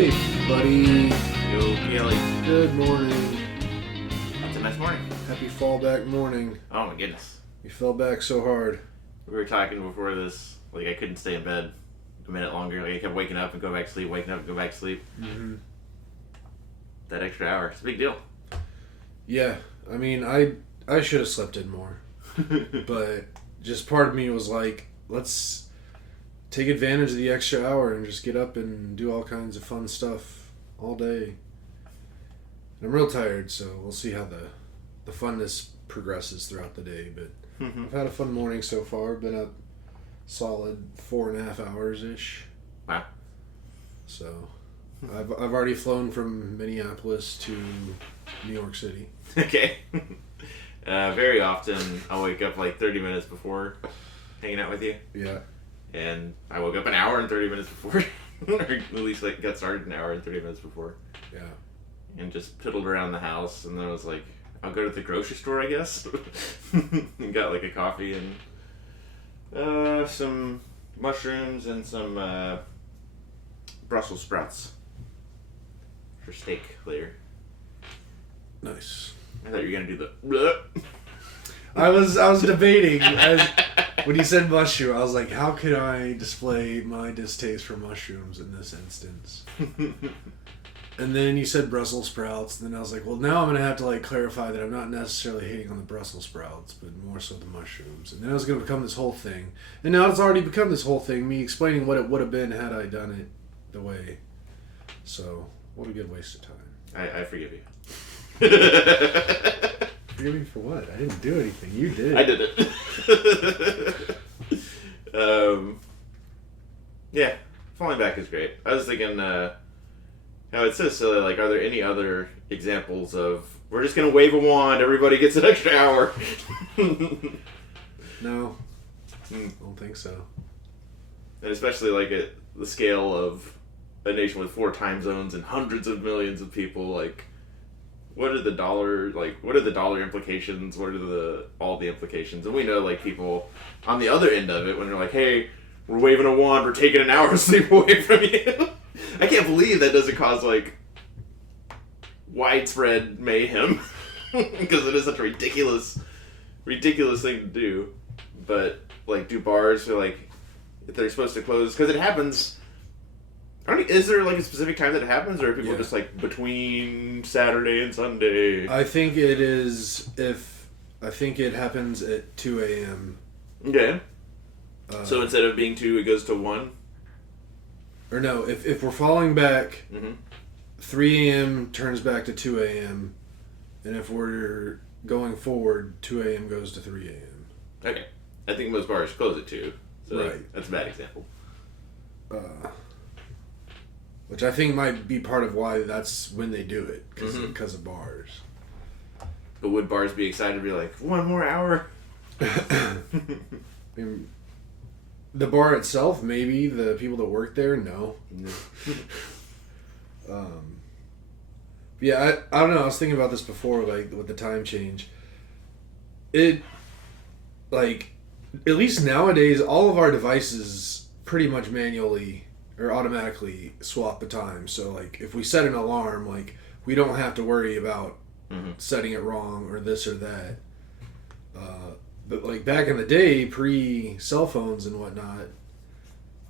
Hey, buddy. Yo, Kelly. Good morning. That's a nice morning. Happy fallback morning. Oh my goodness. You fell back so hard. We were talking before this, like I couldn't stay in bed a minute longer. Like I kept waking up and go back to sleep, waking up and go back to sleep. Mm-hmm. That extra hour, it's a big deal. Yeah, I mean, I should have slept in more. But just part of me was like, let's take advantage of the extra hour and just get up and do all kinds of fun stuff all day. And I'm real tired, so we'll see how the funness progresses throughout the day. But I've had a fun morning so far. Been up solid 4.5 hours-ish. Wow. So I've already flown from Minneapolis to New York City. Okay. Very often I'll wake up like 30 minutes before hanging out with you. Yeah. And I woke up an hour and 30 minutes before. Or at least like got started an hour and 30 minutes before. Yeah. And just piddled around the house, and then I was like, I'll go to the grocery store, I guess. And got like a coffee and some mushrooms and some Brussels sprouts for steak later. Nice. I thought you were gonna do the. I was debating when you said mushroom. I was like, how could I display my distaste for mushrooms in this instance? And then you said Brussels sprouts, and then I was like, well, now I'm going to have to like clarify that I'm not necessarily hating on the Brussels sprouts, but more so the mushrooms. And then it was going to become this whole thing. And now it's already become this whole thing, me explaining what it would have been had I done it the way. So, what a good waste of time. I forgive you. Forgive me for what? I didn't do anything. You did. I did it. Yeah, falling back is great. I was thinking, it's so silly. Like, are there any other examples of we're just gonna wave a wand, everybody gets an extra hour? No, I don't think so. And especially like at the scale of a nation with 4 time zones and hundreds of millions of people, like. What are the dollar implications? What are all the implications? And we know, like, people on the other end of it, when they're like, hey, we're waving a wand, we're taking an hour of sleep away from you. I can't believe that doesn't cause, like, widespread mayhem. Because it is such a ridiculous thing to do. But, like, do bars feel like if they're supposed to close? Because it happens... Is there like a specific time that it happens, or are people just like between Saturday and Sunday? I think it is I think it happens at 2 a.m. Okay. So instead of being 2, it goes to 1? Or no, if we're falling back, 3 a.m. turns back to 2 a.m. And if we're going forward, 2 a.m. goes to 3 a.m. Okay. I think most bars close at 2. So right. That's a bad example. Which I think might be part of why that's when they do it, because of bars. But would bars be excited to be like, 1 more hour? I mean, the bar itself, maybe. The people that work there, no. Yeah, I don't know. I was thinking about this before, like, with the time change. It, like, at least nowadays, all of our devices pretty much manually... or automatically swap the time. So, like, if we set an alarm, like, we don't have to worry about setting it wrong or this or that. But, like, back in the day, pre-cell phones and whatnot,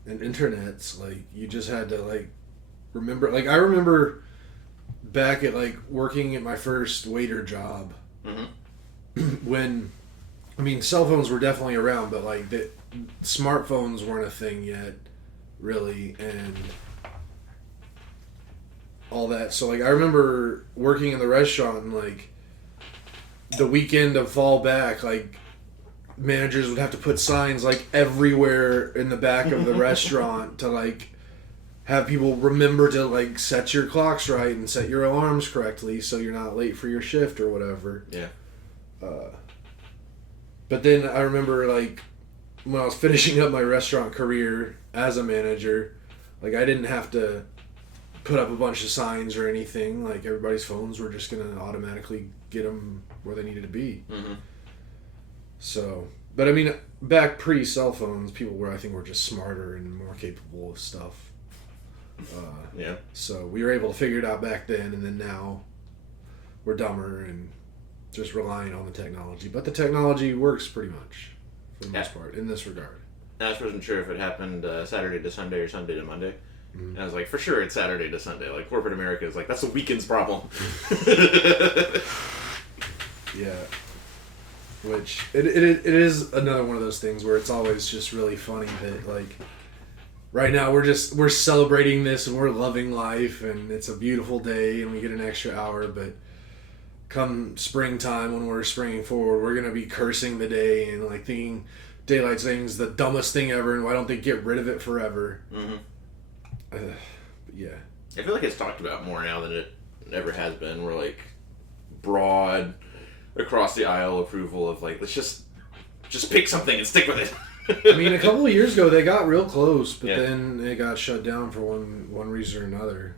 and internets, like, you just had to, like, remember... Like, I remember back at, like, working at my first waiter job, when... I mean, cell phones were definitely around, but, like, the smartphones weren't a thing yet. Really, and all that. So, like, I remember working in the restaurant and, like, the weekend of fall back, like, managers would have to put signs, like, everywhere in the back of the restaurant to, like, have people remember to, like, set your clocks right and set your alarms correctly so you're not late for your shift or whatever. Yeah. But then I remember, like, when I was finishing up my restaurant career as a manager, like, I didn't have to put up a bunch of signs or anything. Like, everybody's phones were just going to automatically get them where they needed to be. So, but I mean, back pre-cell phones, people were, I think, were just smarter and more capable of stuff. Yeah. So we were able to figure it out back then, and then now we're dumber and just relying on the technology. But the technology works pretty much for the most part in this regard. I just wasn't sure if it happened Saturday to Sunday or Sunday to Monday. Mm-hmm. And I was like, for sure it's Saturday to Sunday. Like, corporate America is like, that's the weekend's problem. Yeah. Which, it is another one of those things where it's always just really funny that, like, right now we're celebrating this and we're loving life and it's a beautiful day and we get an extra hour, but come springtime when we're springing forward, we're going to be cursing the day and, like, thinking daylight savings is the dumbest thing ever and why don't they get rid of it forever? Mm-hmm. Yeah. I feel like it's talked about more now than it ever has been. We're, like, broad across the aisle approval of, like, let's just pick something and stick with it. I mean, a couple of years ago they got real close, but Yeah. then it got shut down for one reason or another.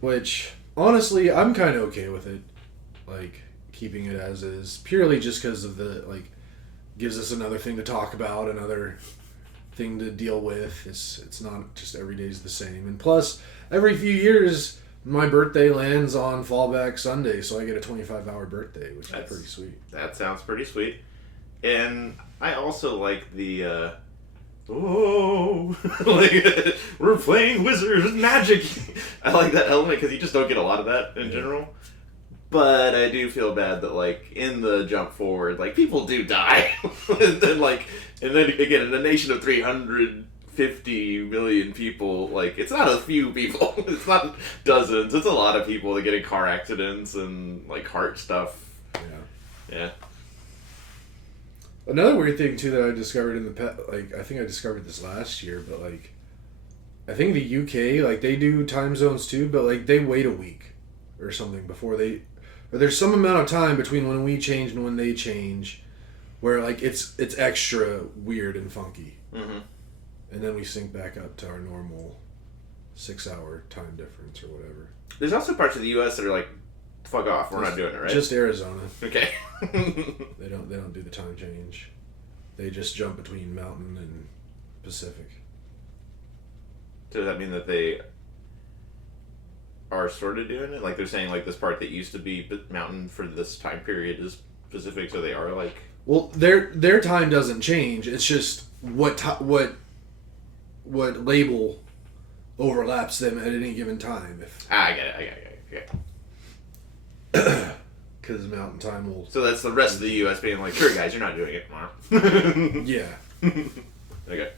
Which, honestly, I'm kind of okay with it, like, keeping it as is, purely just because of the, like, gives us another thing to talk about, another thing to deal with. It's not just every day's the same, and plus, every few years, my birthday lands on Fallback Sunday, so I get a 25-hour birthday, which is pretty sweet. That sounds pretty sweet. And I also like the, like, we're playing Wizards Magic. I like that element because you just don't get a lot of that in general. But I do feel bad that, like, in the jump forward, like, people do die. and then again, in a nation of 350 million people, like, it's not a few people. It's not dozens. It's a lot of people that get in car accidents and, like, heart stuff. Yeah. Another weird thing too that I discovered I think I discovered this last year, but, like, I think the UK, like, they do time zones too, but, like, they wait a week or something before or there's some amount of time between when we change and when they change, where, like, it's extra weird and funky, Mm-hmm. and then we sync back up to our normal 6-hour time difference or whatever. There's also parts of the U.S. that are like, fuck off, we're not doing it, right? Just Arizona. Okay. They don't do the time change. They just jump between Mountain and Pacific. So does that mean that they are sort of doing it? Like, they're saying, like, this part that used to be Mountain for this time period is Pacific, so they are, like... Well, their time doesn't change. It's just what label overlaps them at any given time. I get it. Because Mountain Time will... So that's the rest of the U.S. being like, sure, guys, you're not doing it tomorrow. Yeah. Okay.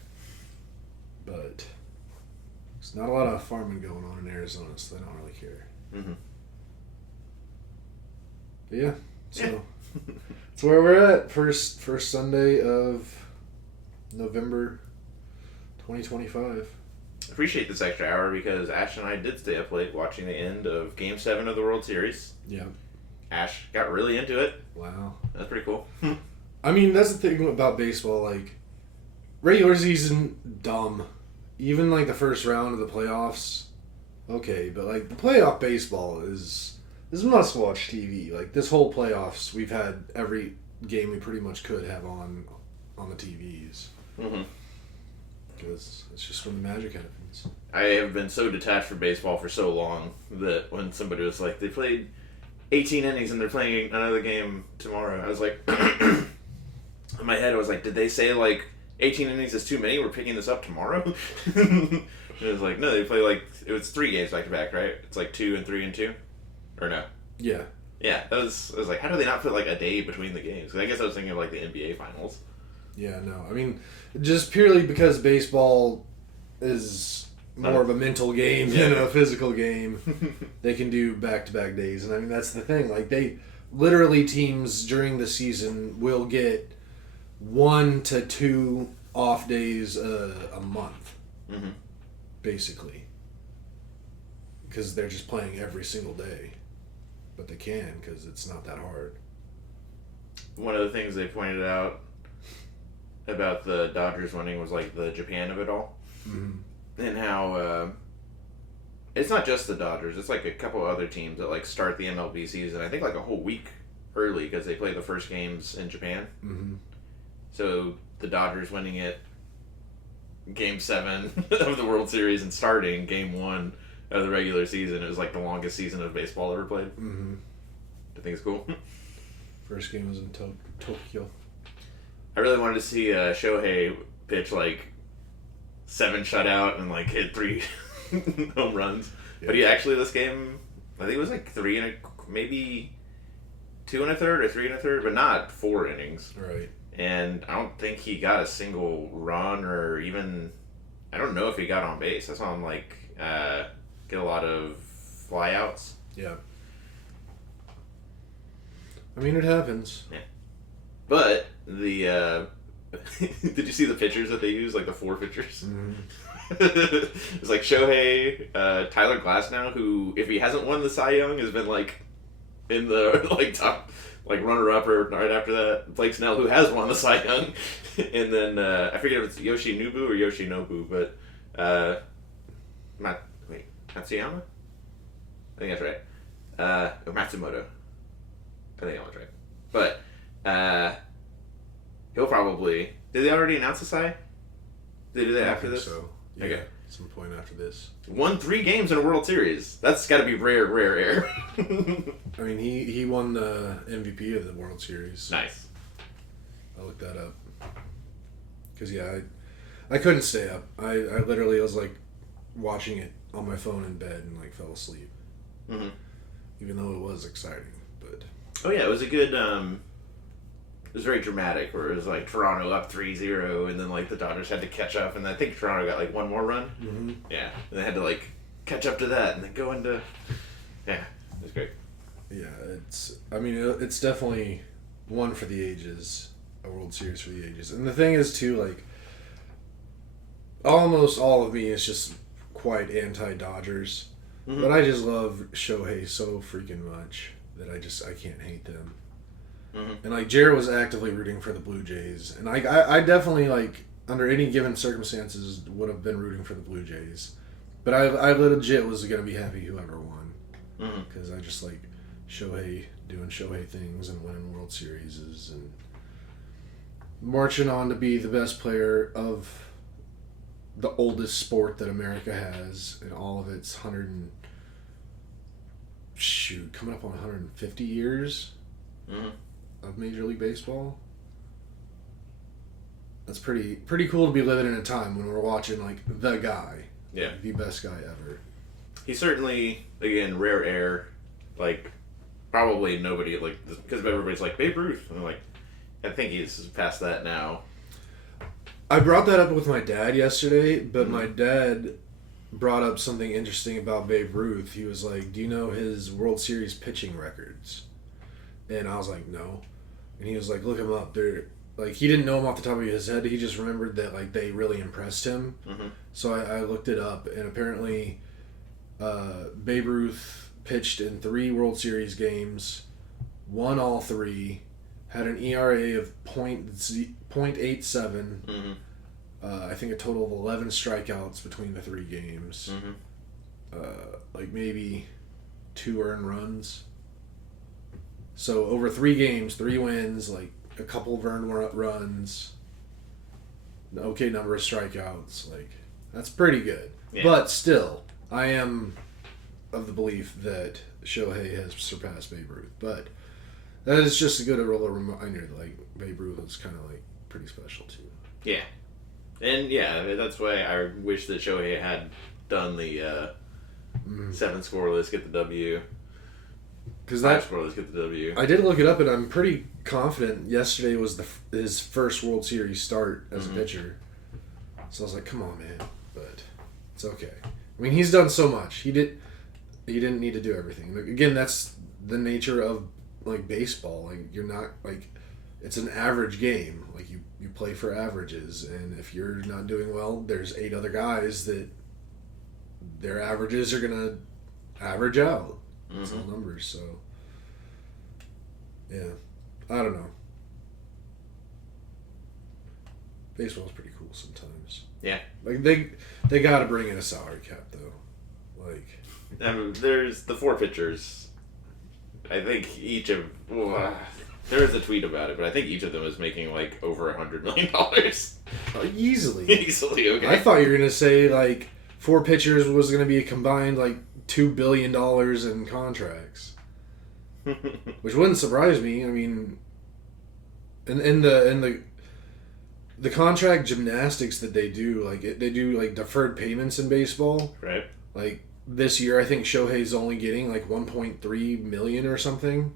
But there's not a lot of farming going on in Arizona, so they don't really care. Mm-hmm. But yeah, so that's where we're at. First Sunday of November 2025. Appreciate this extra hour because Ash and I did stay up late watching the end of Game 7 of the World Series. Yeah. Ash got really into it. Wow. That's pretty cool. I mean, that's the thing about baseball. Like, regular season, dumb. Even, like, the first round of the playoffs, okay. But, like, the playoff baseball is must-watch TV. Like, this whole playoffs, we've had every game we pretty much could have on the TVs. Mm-hmm. Because it's just when the magic happens. I have been so detached from baseball for so long that when somebody was like, they played 18 innings and they're playing another game tomorrow, I was like, in my head I was like, did they say, like, 18 innings is too many, we're picking this up tomorrow? And it was like, no, they play, like, it was 3 games back to back, right? It's like 2 and 3 and 2? Or no? Yeah. Yeah, I was like, how do they not put, like, a day between the games? 'Cause I guess I was thinking of, like, the NBA finals. Yeah, no. I mean, just purely because baseball is more of a mental game than a physical game, they can do back-to-back days. And I mean, that's the thing. Like, they literally, teams during the season will get 1 to 2 off days a month, Mm-hmm. basically. Because they're just playing every single day. But they can, because it's not that hard. One of the things they pointed out about the Dodgers winning was, like, the Japan of it all. Mm-hmm. And how it's not just the Dodgers, it's like a couple other teams that, like, start the MLB season, I think, like, a whole week early because they play the first games in Japan. Mm-hmm. So the Dodgers winning it Game 7 of the World Series and starting Game 1 of the regular season. It was like the longest season of baseball ever played. Mm-hmm. I think it's cool. First game was in Tokyo. I really wanted to see Shohei pitch like 7 shutout and like hit 3 home runs. Yeah. But he actually, this game, I think it was like 3 and maybe 2 1/3 or 3 1/3, but not 4 innings. Right. And I don't think he got a single run or even, I don't know if he got on base. I saw him like get a lot of flyouts. Yeah. I mean, it happens. Yeah. But the did you see the pitchers that they use, like the 4 pitchers? Mm-hmm. It's like Shohei, Tyler Glasnow, who, if he hasn't won the Cy Young, has been like in the like top, like runner up or right after that. Blake Snell, who has won the Cy Young, and then I forget if it's Yoshinobu or Yoshinobu, but Matsuyama. I think that's right. Or Matsumoto. I think that one's right. But he'll probably. Did they already announce the Cy? Did they do that after this? So. Yeah, okay. Some point after this. Won 3 games in a World Series. That's got to be rare air. I mean, he won the MVP of the World Series. Nice. I looked that up. Because, yeah, I couldn't stay up. I literally was, like, watching it on my phone in bed and, like, fell asleep. Mm-hmm. Even though it was exciting, but... Oh, yeah, it was a good... It was very dramatic, where it was like Toronto up 3-0, and then like the Dodgers had to catch up, and I think Toronto got like one more run. Mm-hmm. Yeah, and they had to like catch up to that, and then go into. Yeah, it was great. Yeah, it's definitely one for the ages, a World Series for the ages, and the thing is too, like, almost all of me is just quite anti-Dodgers, Mm-hmm. but I just love Shohei so freaking much that I can't hate them. Mm-hmm. And like Jared was actively rooting for the Blue Jays, and I definitely, like, under any given circumstances would have been rooting for the Blue Jays, but I legit was gonna be happy whoever won, because I just like Shohei doing Shohei things and winning World Series and marching on to be the best player of the oldest sport that America has in all of its coming up on 150 years. Mm-hmm. Of Major League Baseball. That's pretty cool to be living in a time when we're watching, like, the guy. Yeah. The best guy ever. He's certainly, again, rare air. Like, probably nobody, like, because everybody's like, Babe Ruth. And I'm like, I think he's past that now. I brought that up with my dad yesterday, but my dad brought up something interesting about Babe Ruth. He was like, do you know his World Series pitching records? And I was like, no. And he was like, look him up. They're like, he didn't know him off the top of his head. He just remembered that, like, they really impressed him. Mm-hmm. So I looked it up, and apparently Babe Ruth pitched in 3 World Series games, won all 3, had an ERA of .87. Mm-hmm. I think a total of 11 strikeouts between the 3 games. Mm-hmm. Like maybe 2 earned runs. So over 3 games, 3 wins, like a couple of earned runs, an okay number of strikeouts. Like, that's pretty good. Yeah. But still, I am of the belief that Shohei has surpassed Babe Ruth. But that is just a good little reminder that, like, Babe Ruth is kind of, like, pretty special too. Yeah. And yeah, that's why I wish that Shohei had done the 7 scoreless, get the W. Because 5 scoreless, get the W. I did look it up, and I'm pretty confident yesterday was his first World Series start as a pitcher. So I was like, come on, man. But it's okay. I mean, he's done so much. He didn't need to do everything. Like, again, that's the nature of, like, baseball. Like, you're not, like, it's an average game. Like, you play for averages, and if you're not doing well, there's 8 other guys that their averages are gonna average out. It's all numbers. So yeah, I don't know. Baseball's pretty cool sometimes. Yeah, like they got to bring in a salary cap though. Like, there's the 4 pitchers. I think each of There was a tweet about it, but I think each of them is making like over $100 million. Easily. Easily, okay. I thought you were gonna say like 4 pitchers was gonna be a combined like $2 billion in contracts, which wouldn't surprise me. I mean, in the contract gymnastics that they do, like they do like deferred payments in baseball. Right. Like this year, I think Shohei's only getting like 1.3 million or something,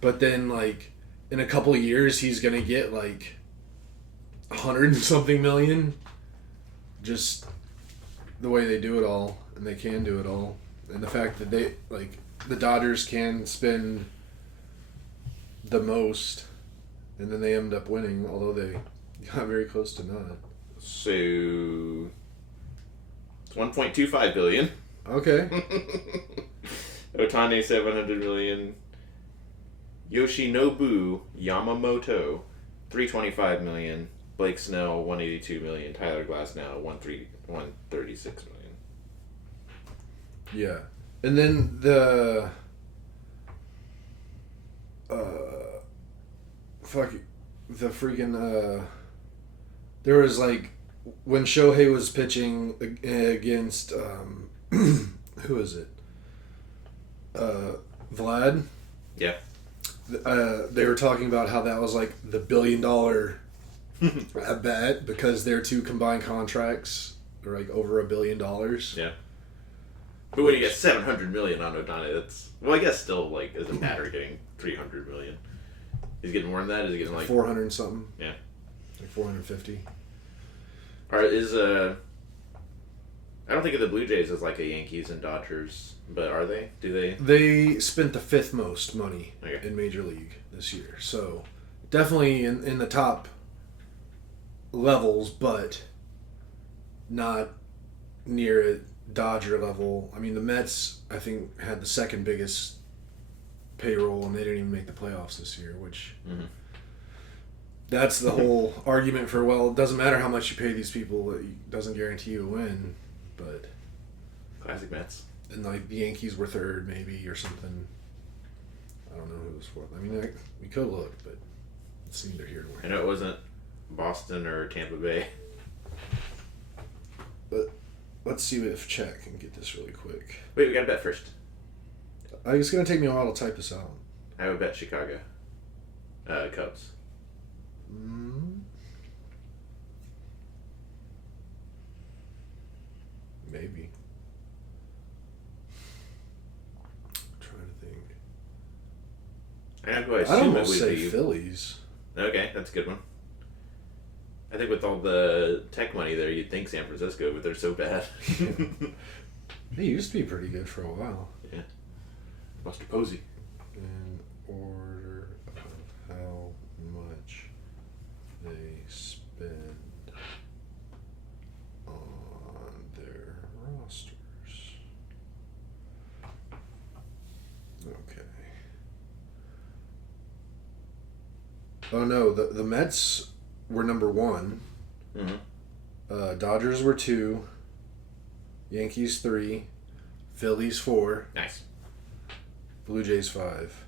but then like in a couple of years, he's gonna get like 100 and something million. Just the way they do it all, and they can do it all, and the fact that they like the Dodgers can spend the most, and then they end up winning, although they got very close to not. So it's 1.25 billion. Okay. Otani 700 million. Yoshinobu Yamamoto 325 million. Blake Snell 182 million. Tyler Glasnow 136 million. Yeah, and then the the freaking there was like when Shohei was pitching against who is it? Vlad. Yeah. They were talking about how that was like the $1 billion at bat because their two combined contracts are like over $1 billion. Yeah. But when you get 700 million on Otani, that's I guess still like it doesn't matter getting 300 million. He's getting more than that. Is he getting like 400 and something? Yeah. Like 450. I don't think of the Blue Jays as like a Yankees and Dodgers, but are they? Do they? They spent the 5th most money Okay. in Major League this year. So definitely in the top levels, but not near a Dodger level. I mean, the Mets, I think, had the 2nd biggest payroll, and they didn't even make the playoffs this year, which that's the whole argument for, well, it doesn't matter how much you pay these people, it doesn't guarantee you a win. But Classic Mets. and like the Yankees were 3rd maybe or something. I don't know who was 4th. I mean, we could look, but it seemed they're here to win. I know it wasn't Boston or Tampa Bay. But let's see if Chat can get this really quick. Wait, we gotta bet first. It's gonna take me a while to type this out. I would bet Chicago. Cubs. Maybe. I'm trying to think. I'm going to I'd assume it almost would say be. Phillies. Okay, that's a good one. I think with all the tech money there, you'd think San Francisco, but they're so bad. They used to be pretty good for a while. Yeah. Buster Posey. In order of how much they spend on their rosters. Okay. Oh no, the Mets were number 1. Dodgers were 2. Yankees 3. Phillies 4. Nice. Blue Jays 5.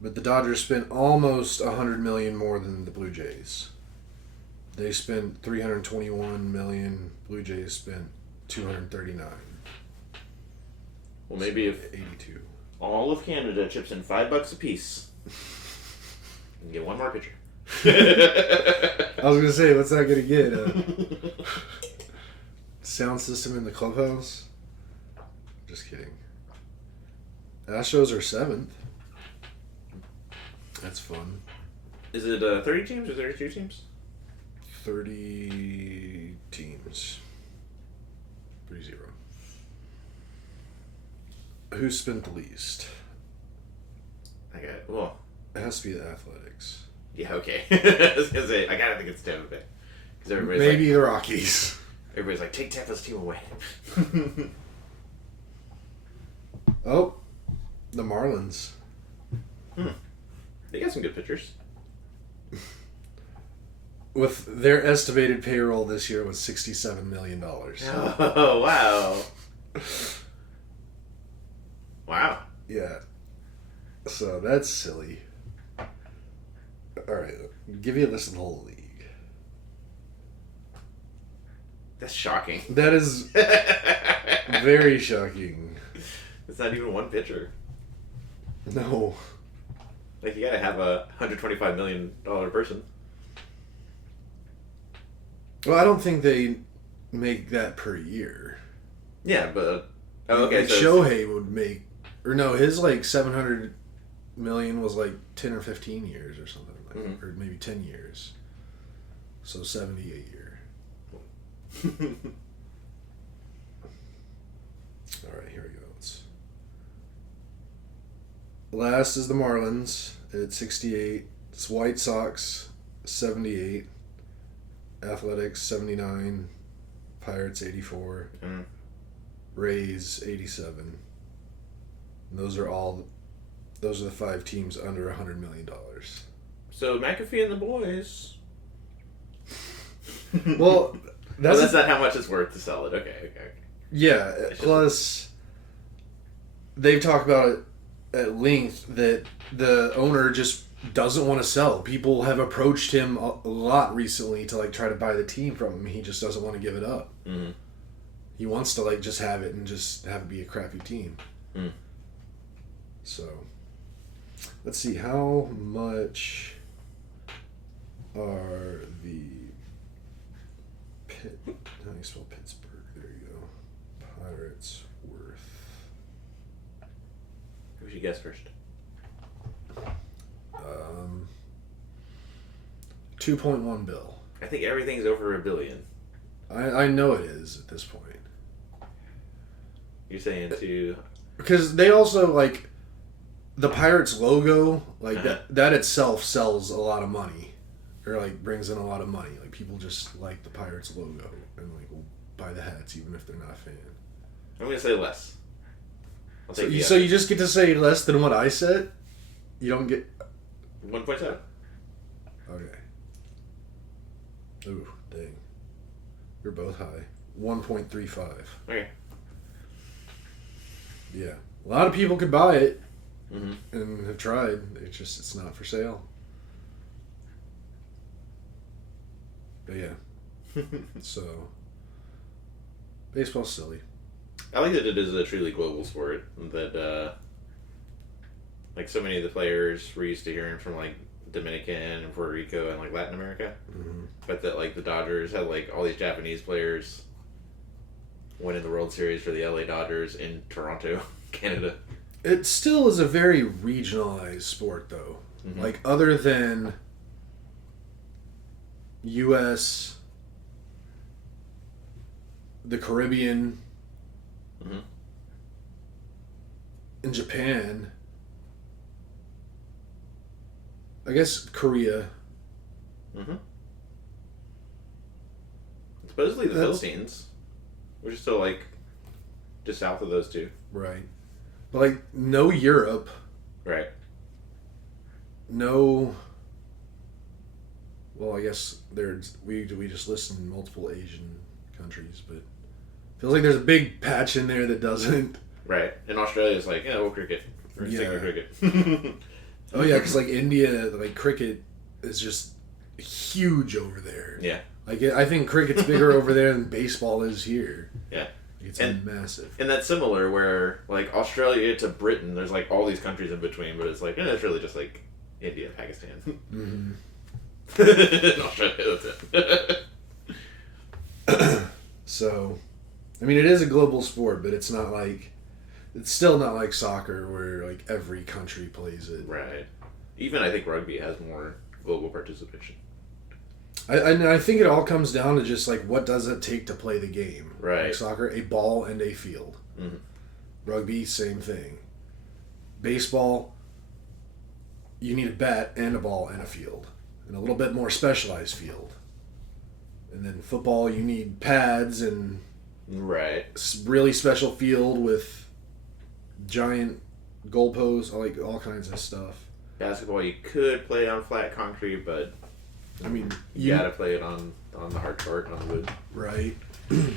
But the Dodgers spent almost $100 million more than the Blue Jays. They spent $321 million. Blue Jays spent $239. Well, maybe if 82. all of Canada chips in $5 a piece, you can get one more pitcher. I was gonna say, what's that gonna get? Sound system in the clubhouse? Just kidding. Astros are 7th. That's fun. Is it 30 teams or 32 teams? 30 teams. 3-0. Who spent the least? Well, It has to be the Athletics. yeah, okay. I was gonna say, I gotta think it's Tampa Bay. Because everybody's Maybe the Rockies. everybody's like, take Tampa's team away. Oh, the Marlins. They got some good pitchers. With their estimated payroll this year was $67 million. Oh, wow. Wow. Yeah. So that's silly. All right, give you a list of the whole league. That's shocking. That is very shocking. It's not even one pitcher. No. Like, you gotta have a $125 million person. Well, I don't think they make that per year. Yeah, but... Oh, okay, Like so... Shohei would make... Or no, his, like, $700 million was, like, 10 or 15 years or something. Like, or maybe 10 years. So 70 a year. Alright, here we go. Last is the Marlins at 68. It's White Sox, 78. Athletics, 79. Pirates, 84. Rays, 87. And those are the 5 teams under $100 million. So McAfee and the boys. Well, that's not how much it's worth to sell it. Okay. Yeah, plus they've talked about it at length that the owner just doesn't want to sell. People have approached him a lot recently to like try to buy the team from him. He just doesn't want to give it up. Mm-hmm. He wants to like just have it and just have it be a crappy team. Mm. So let's see, how much are the how do you spell Pittsburgh? There you go. Pirates worth. Who should guess first? 2.1 bill. I think everything's over $1 billion. I know it is at this point. You're saying to... Because they also, like, the Pirates logo, like, that itself sells a lot of money. Or, like, brings in a lot of money. Like, people just like the Pirates logo. And, like, will buy the hats even if they're not a fan. I'm going to say less. So you just get to say less than what I said? You don't get... 1.7. Okay. Ooh, dang. You're both high. 1.35. Okay. Yeah. A lot of people could buy it and have tried. It's not for sale. But yeah. So, baseball's silly. I like that it is a truly global sport. That, like, so many of the players we're used to hearing from, like, Dominican and Puerto Rico and, like, Latin America. Mm-hmm. But that, like, the Dodgers had, like, all these Japanese players winning the World Series for the LA Dodgers in Toronto, Canada. It still is a very regionalized sport, though. Mm-hmm. Like, other than U.S., the Caribbean, and Japan, I guess Korea. Mm-hmm. Supposedly the Philippines, which is still, like, just south of those two. Right. But, like, no Europe. Right. No... Well, I guess we just listed multiple Asian countries, but feels like there's a big patch in there that doesn't. Right. And Australia's like, yeah, well, cricket. Or cricket. Oh, yeah, because, like, India, like, cricket is just huge over there. Yeah. Like, I think cricket's bigger over there than baseball is here. Yeah. It's massive. And that's similar where, like, Australia to Britain, there's, like, all these countries in between, but it's like, it's really just, like, India, Pakistan. Mm-hmm. Australia, that's it. So, I mean, it is a global sport, but it's still not like soccer where, like, every country plays it. Right. Even I think rugby has more global participation. I think it all comes down to just, like, what does it take to play the game? Right. Like soccer, a ball and a field. Mm-hmm. Rugby, same thing. Baseball, you need a bat and a ball and a field. And a little bit more specialized field. And then football, you need pads and really special field with giant goalposts, like all kinds of stuff. Basketball, you could play on flat concrete, but I mean, you gotta play it on the hard court, on the wood. Right. And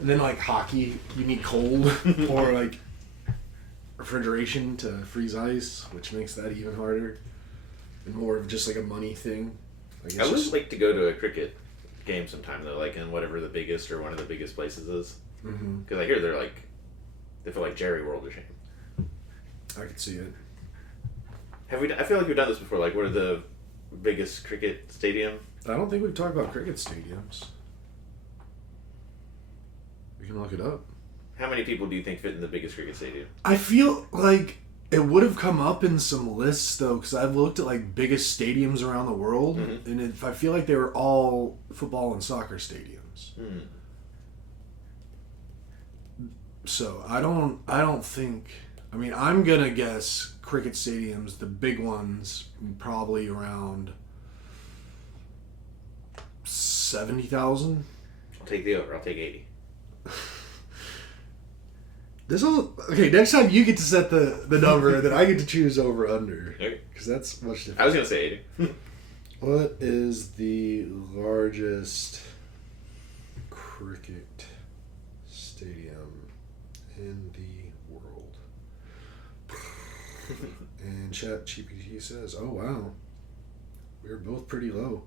then, like, hockey, you need cold or, like, refrigeration to freeze ice, which makes that even harder. And more of just like a money thing. I would like to go to a cricket game sometime though, like in whatever the biggest or one of the biggest places is. Because I hear they feel like Jerry World or something. I could see it. I feel like we've done this before. Like, what are the biggest cricket stadium? I don't think we've talked about cricket stadiums. We can look it up. How many people do you think fit in the biggest cricket stadium? I feel like it would have come up in some lists though, because I've looked at like biggest stadiums around the world, and I feel like they were all football and soccer stadiums. So I don't think. I mean, I'm gonna guess cricket stadiums, the big ones, probably around 70,000. I'll take the over. I'll take 80. Okay, next time you get to set the number, and then I get to choose over under. Okay. Because that's much different. I was gonna say 80. What is the largest cricket stadium in the world? And ChatGPT says, "Oh wow, we're both pretty low."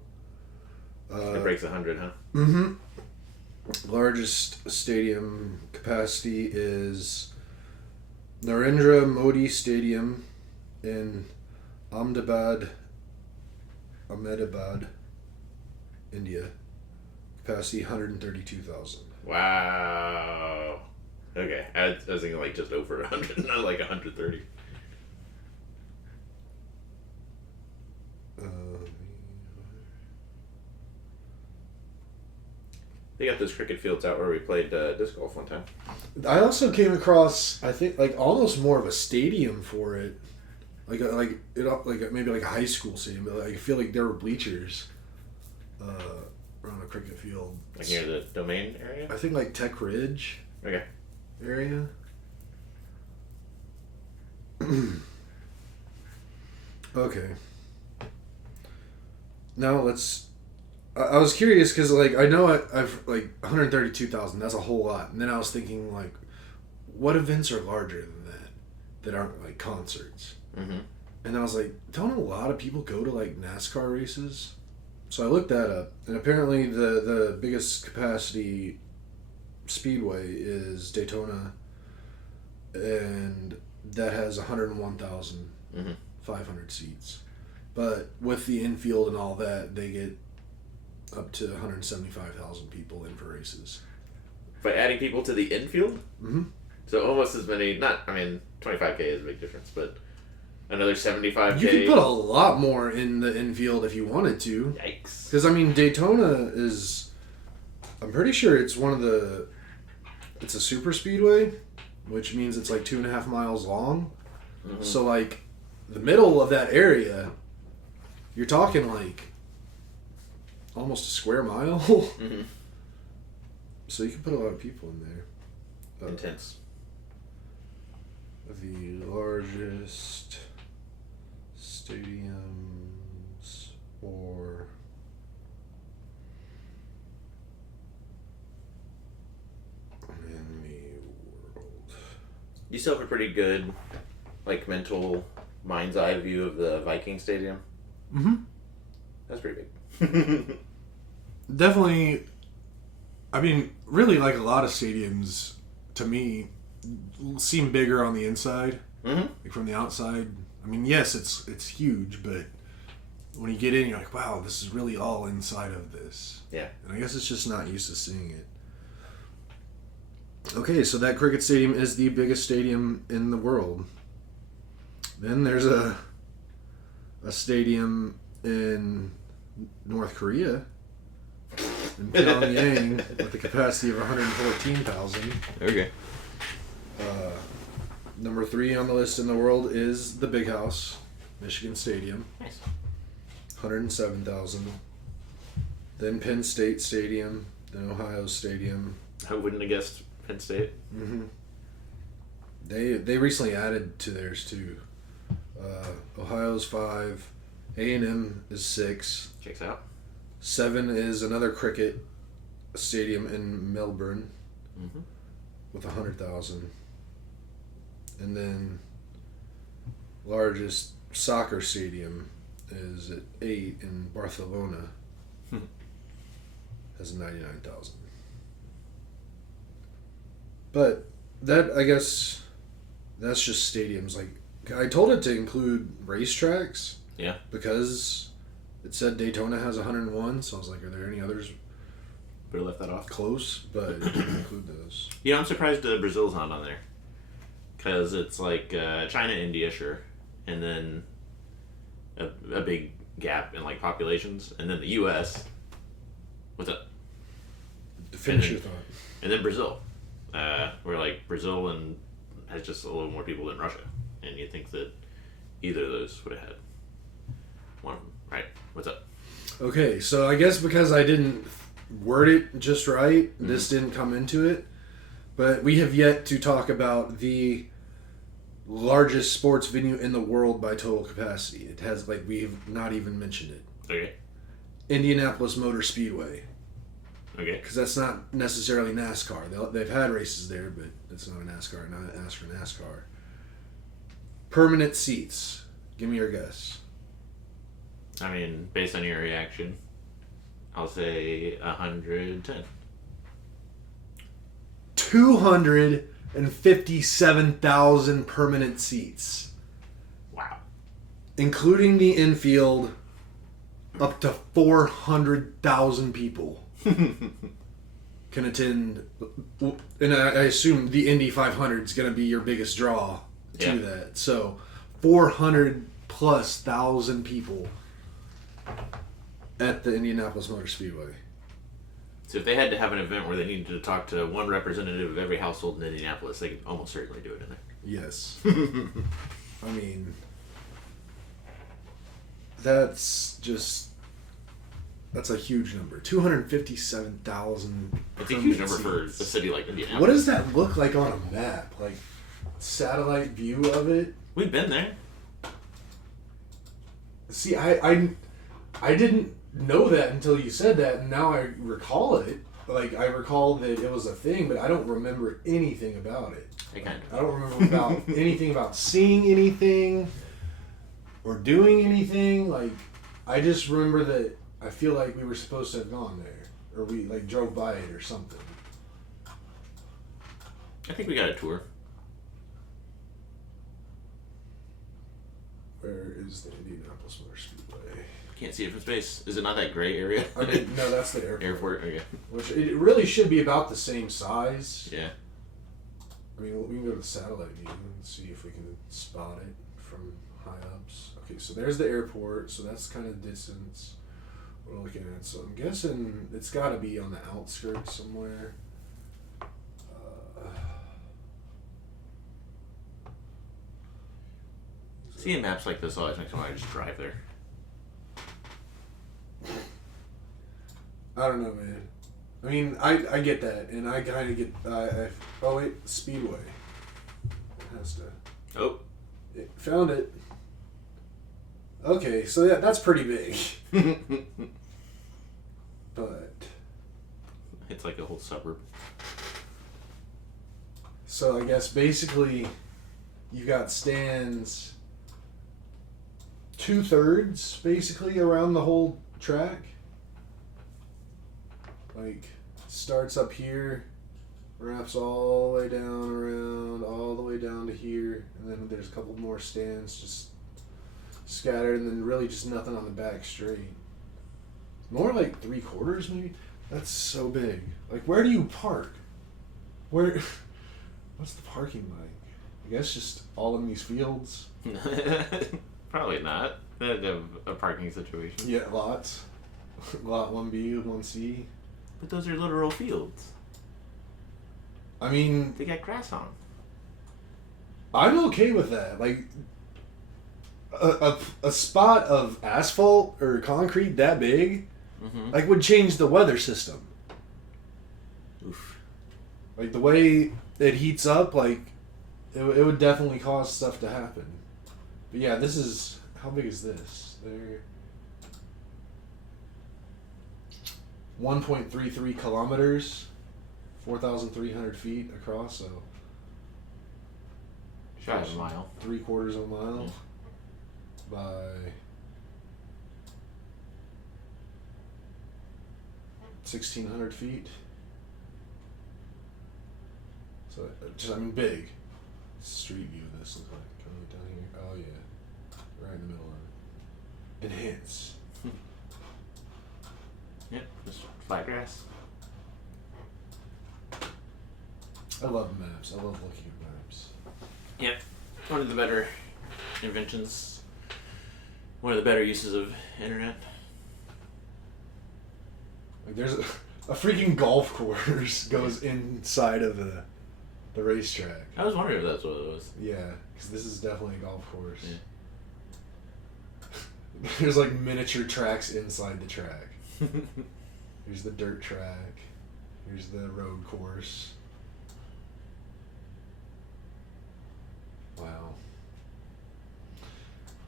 It breaks 100, huh? Mm-hmm. Largest stadium capacity is Narendra Modi Stadium in Ahmedabad, India. Capacity 132,000. Wow. Okay, I was thinking like just over 100, not like 130. They got those cricket fields out where we played disc golf one time. I also came across, I think, like almost more of a stadium for it, like maybe like a high school stadium. But like, I feel like there were bleachers around a cricket field, like near the Domain area. I think like Tech Ridge. Okay. Area. Okay. Now let's. I was curious because like I know I've like 132,000. That's a whole lot. And then I was thinking like, what events are larger than that aren't like concerts? Mm-hmm. And I was like, don't a lot of people go to like NASCAR races? So I looked that up, and apparently the biggest capacity speedway is Daytona, and that has 101,500 seats. But with the infield and all that, they get up to 175,000 people in for races. By adding people to the infield? Mm-hmm. So almost as many, 25K is a big difference, but another 75K. You could put a lot more in the infield if you wanted to. Yikes. Because, I mean, Daytona is, I'm pretty sure it's it's a super speedway, which means it's like 2.5 miles long. Mm-hmm. So, like, the middle of that area, you're talking like almost a square mile. Mm-hmm. So you can put a lot of people in there. Intense. The largest stadiums or in the world. You still have a pretty good, like, mental mind's eye view of the Viking Stadium. Mm-hmm. That's pretty big. Definitely. I mean, really, like a lot of stadiums, to me, seem bigger on the inside. Mm-hmm. Like from the outside. I mean, yes, it's huge, but when you get in, you're like, wow, this is really all inside of this. Yeah. And I guess it's just not used to seeing it. Okay, so that cricket stadium is the biggest stadium in the world. Then there's a stadium in North Korea, in Pyongyang, with a capacity of 114,000. Okay. Number 3 on the list in the world is the Big House, Michigan Stadium. Nice. 107,000. Then Penn State Stadium, then Ohio Stadium. I wouldn't have guessed Penn State. Mm-hmm. They recently added to theirs too. Ohio's 5, A&M is 6. Checks out. 7 is another cricket stadium in Melbourne, Mm-hmm. with 100,000. And then largest soccer stadium is at 8 in Barcelona. Has 99,000. But that, I guess, that's just stadiums. Like, I told it to include racetracks. Yeah. Because it said Daytona has 101, so I was like, are there any others Better have left that off. close? But it didn't include those. You know, I'm surprised Brazil's not on there. Because it's like China, India, sure. And then a big gap in like populations. And then the U.S. What's up? Finish your thought. And then Brazil. Where like Brazil and has just a little more people than Russia. And you'd think that either of those would have had one of them. Right. What's up? Okay, so I guess because I didn't word it just right, this didn't come into it. But we have yet to talk about the largest sports venue in the world by total capacity. It has, like, we've not even mentioned it. Okay. Indianapolis Motor Speedway. Okay. Because that's not necessarily NASCAR. They've had races there, but it's not a NASCAR, not asked for NASCAR. Permanent seats. Give me your guess. I mean, based on your reaction, I'll say 110. 257,000 permanent seats. Wow. Including the infield, up to 400,000 people can attend. And I assume the Indy 500 is going to be your biggest draw to that. So 400 plus thousand people at the Indianapolis Motor Speedway. So if they had to have an event where they needed to talk to one representative of every household in Indianapolis, they could almost certainly do it in there. Yes. I mean, that's a huge number. 257,000. It's a huge number for a city like Indianapolis. What does that look like on a map? Like, satellite view of it? We've been there. See, I didn't know that until you said that, and now I recall it. Like, I recall that it was a thing, but I don't remember anything about it. I don't remember about anything about seeing anything or doing anything. Like, I just remember that I feel like we were supposed to have gone there, or we like drove by it or something. I think we got a tour. Where is the Indianapolis Motor Speedway? Can't see it from space. Is it not that gray area? I mean, no, that's the airport. Airport, okay. Which it really should be about the same size. Yeah. I mean, we can go to the satellite view and see if we can spot it from high ups. Okay, so there's the airport, so that's kind of the distance we're looking at. So I'm guessing it's got to be on the outskirts somewhere. Seeing maps like this always makes me want to just drive there. I don't know, man. I mean, I get that, and I kind of get. Oh wait, Speedway. It has to. Oh. It found it. Okay, so that's pretty big. But it's like a whole suburb. So I guess basically, you've got stands 2/3 basically around the whole track. Like, starts up here, wraps all the way down around, all the way down to here, and then there's a couple more stands just scattered, and then really just nothing on the back straight. More like 3/4 maybe? That's so big. Like, where do you park? What's the parking like? I guess just all in these fields. Probably not. They'd have a parking situation. Yeah, lots. Lot 1B, 1C. But those are literal fields. I mean, They got grass on them. I'm okay with that. Like, a spot of asphalt or concrete that big, like, would change the weather system. Oof. Like, the way it heats up, like, it would definitely cause stuff to happen. But yeah, this is, how big is this? They're 1.33 kilometers, 4,300 feet across, so Shy of a mile. 3/4 of a mile by 1,600 feet. So just big. Street view of this looks like coming down here. Oh yeah, right in the middle of it. Enhance. Yep, just flat grass. I love maps. I love looking at maps. Yep, one of the better inventions. One of the better uses of internet. Like there's a freaking golf course goes inside of the racetrack. I was wondering if that's what it was. Yeah, because this is definitely a golf course. Yeah. There's like miniature tracks inside the track. Here's the dirt track. Here's the road course. Wow.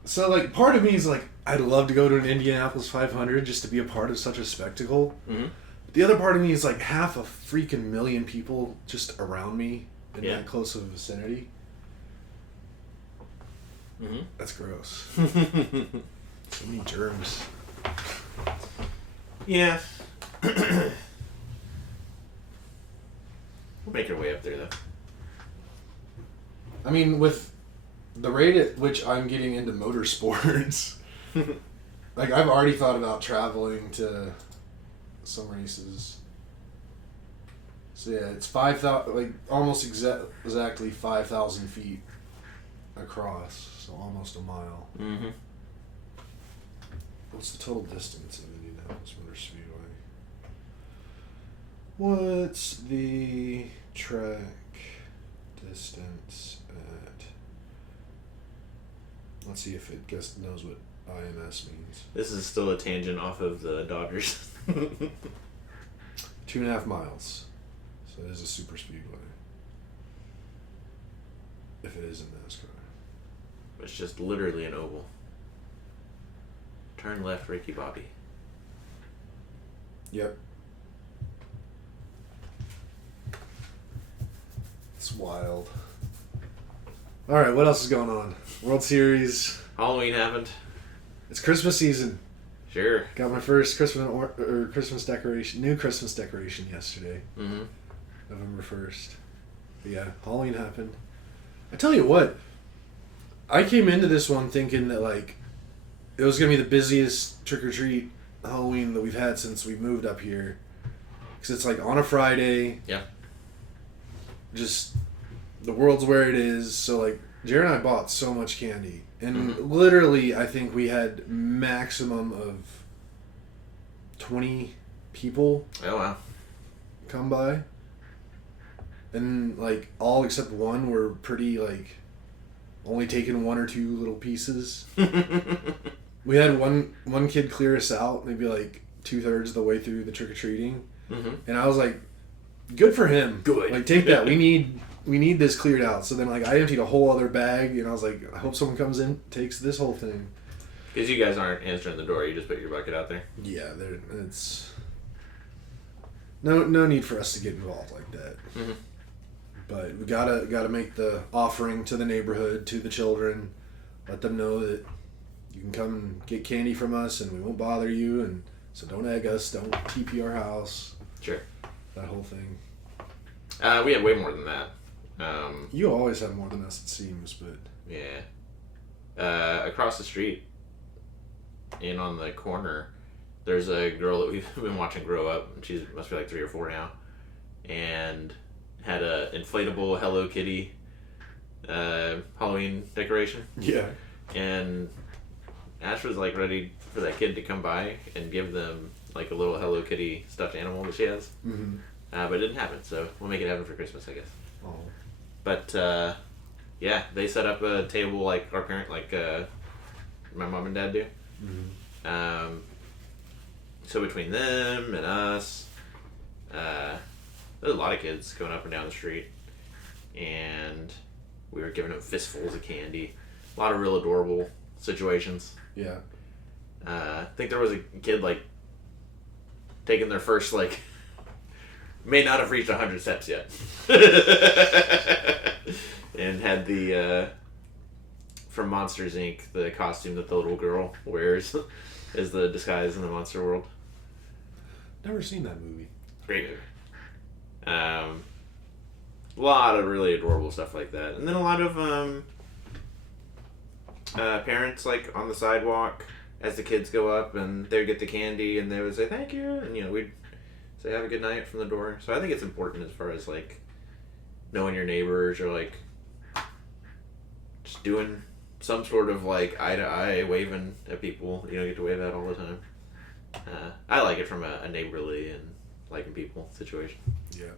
So like part of me is like I'd love to go to an Indianapolis 500 just to be a part of such a spectacle. Mm-hmm. The other part of me is like half a freaking million people just around me in that close of a vicinity. Mm-hmm. That's gross. So many germs. Yeah. We'll make our way up there, though. I mean, with the rate at which I'm getting into motorsports, like I've already thought about traveling to some races. So yeah, it's 5,000, like almost exactly 5,000 feet across, so almost a mile. Mm-hmm. What's the total distance of Indianapolis Motor Speedway? What's the track distance at? Let's see if it knows what IMS means. This is still a tangent off of the Dodgers. 2.5 miles. So it is a super speedway. If it is in NASCAR. It's just literally an oval. Turn left, Ricky Bobby. Yep. It's wild. Alright, what else is going on? World Series. Halloween happened. It's Christmas season. Sure. Got my first Christmas decoration, new Christmas decoration yesterday. Mm-hmm. November 1st. But yeah, Halloween happened. I tell you what, I came into this one thinking that like it was gonna be the busiest trick or treat Halloween that we've had since we moved up here, because it's like on a Friday. Yeah. Just the world's where it is. So like Jared and I bought so much candy, and literally I think we had maximum of 20 people. Oh wow. Come by. And like all except one were pretty like only taking 1 or 2 little pieces. We had one kid clear us out, maybe like 2/3 of the way through the trick or treating, and I was like, "Good for him. Good. Like take that. We need this cleared out." So then like I emptied a whole other bag, and I was like, "I hope someone comes in, takes this whole thing." Because you guys aren't answering the door, you just put your bucket out there. Yeah, it's no need for us to get involved like that. Mm-hmm. But we gotta make the offering to the neighborhood, to the children, let them know that you can come and get candy from us, and we won't bother you, and so don't egg us, don't TP our house. Sure. That whole thing. We had way more than that. You always have more than us, it seems, but yeah. Across the street, and on the corner, there's a girl that we've been watching grow up. She must be like 3 or 4 now, and had a inflatable Hello Kitty Halloween decoration. yeah. And Ash was like ready for that kid to come by and give them like a little Hello Kitty stuffed animal that she has. Mm-hmm. But it didn't happen, so we'll make it happen for Christmas, I guess. Oh. But yeah, they set up a table like our parent, like my mom and dad do. Mm-hmm. So between them and us, there's a lot of kids going up and down the street, and we were giving them fistfuls of candy. A lot of real adorable situations. Yeah. I think there was a kid like taking their first like may not have reached 100 steps yet. and had the from Monsters Inc. the costume that the little girl wears is the disguise in the monster world. Never seen that movie. Great movie. A lot of really adorable stuff like that, and then a lot of parents like on the sidewalk as the kids go up, and they would get the candy, and they would say thank you, and we'd say have a good night from the door. So I think it's important as far as like knowing your neighbors, or like just doing some sort of like eye to eye waving at people. You don't get to wave at all the time. I like it from a neighborly and liking people situation. Yeah.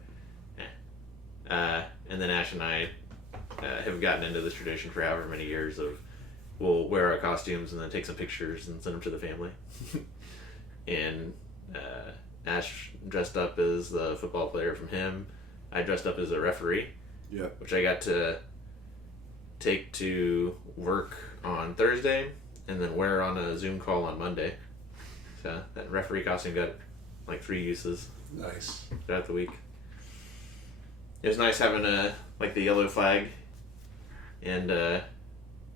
And then Ash and I have gotten into this tradition for however many years of we'll wear our costumes and then take some pictures and send them to the family. And Ash dressed up as the football player from him. I dressed up as a referee. Yeah. Which I got to take to work on Thursday and then wear on a Zoom call on Monday. So that referee costume got like 3 uses Nice. throughout the week. It was nice having like the yellow flag, and I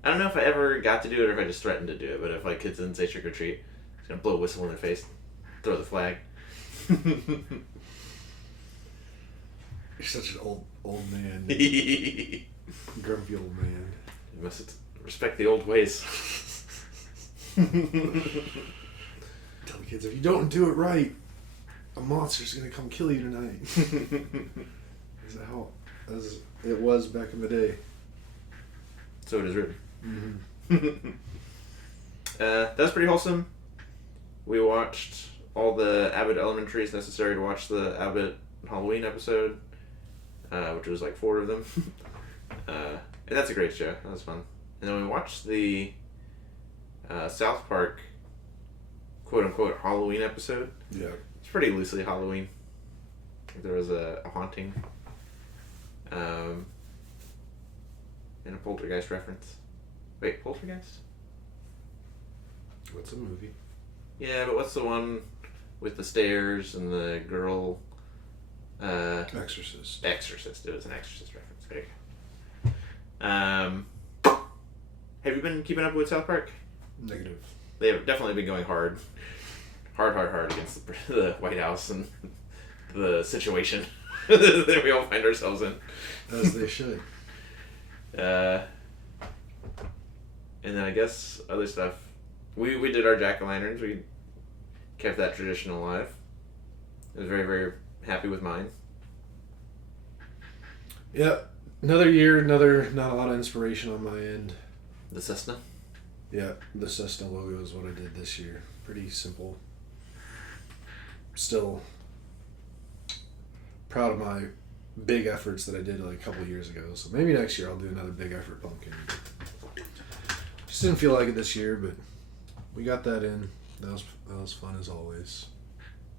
don't know if I ever got to do it or if I just threatened to do it, but if like kids didn't say trick or treat, I was gonna blow a whistle in their face, throw the flag. You're such an old man. Grumpy old man. You must respect the old ways. Tell the kids, if you don't do it right, a monster's gonna come kill you tonight. Is that how as it was back in the day? So it is written. Mm-hmm. That was pretty wholesome. We watched all the Abbott Elementaries necessary to watch the Abbott Halloween episode, which was like 4 of them. And that's a great show. That was fun. And then we watched the South Park quote-unquote Halloween episode. Yeah. It's pretty loosely Halloween. There was a haunting. And a poltergeist reference. Wait, poltergeist? What's a movie? Yeah, but what's the one with the stairs and the girl? Exorcist. Exorcist. It was an Exorcist reference. There you go. Have you been keeping up with South Park? Negative. They have definitely been going hard against the White House and the situation that we all find ourselves in. As they should. And then I guess other stuff. We did our jack-o'-lanterns. We kept that tradition alive. I was very, very happy with mine. Yeah. Another year, not a lot of inspiration on my end. The Cessna. Yeah, the Cessna logo is what I did this year. Pretty simple. Still proud of my big efforts that I did like a couple years ago. So maybe next year I'll do another big effort pumpkin. Just didn't feel like it this year, but we got that in. That was fun as always.